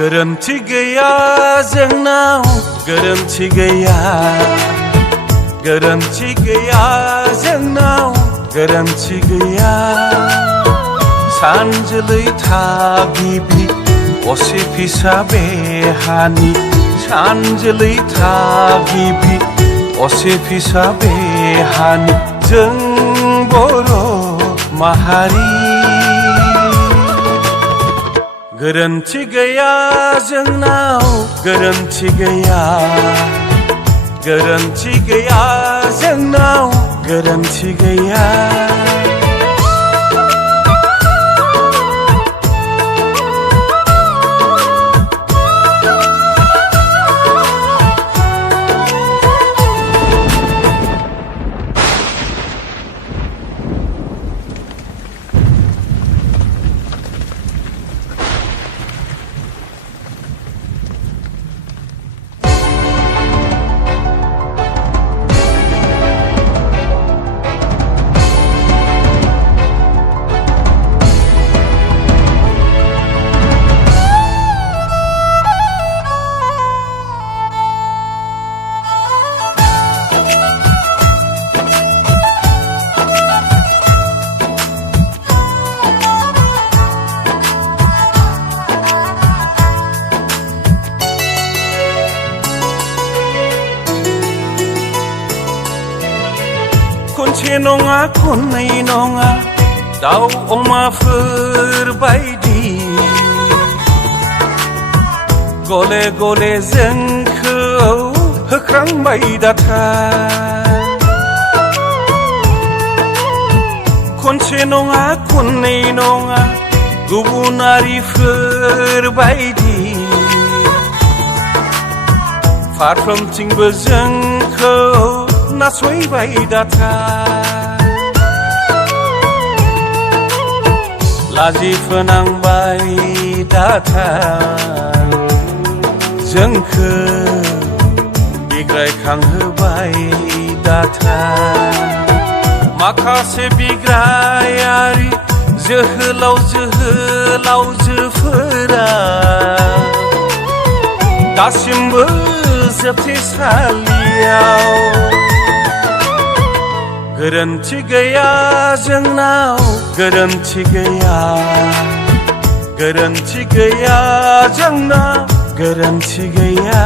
गोरोन्थि गैया जोंनाव गोरोन्थि गैया गोरोन्थि गैया जोंनाव गोरोन्थि गैया सानजोलै थागिबि असे फिसा बे हानि सानजोलै थागिबि असे फिसा बे हानि जों बर' माहारि गोरोन्थि गैया जोंनाव गोरोन्थि गैया गोरोन्थि गैया जोंनाव गोरोन्थि गैया खनसे नङा खननै नङा दाउ अमाफोर बायदि गले गले जोंखौ होख्रांबाय दाथा खनसे नङा खननै नङा गुबुनारिफोर बायदि फारफ्रोमथिंबो जोंखौ नासयबाय दाथा लाजि फोनांबाय दाथा जोंखौ बिग्रायखांहोबाय दाथा माखासे बिग्रायारि जोहोलाव जोहोलावजोफोरा दासिमबो जोबथेसालियाव गोरोन्थि गैया जोंनाव गोरोन्थि गैया गोरोन्थि गैया जोंनाव गोरोन्थि गैया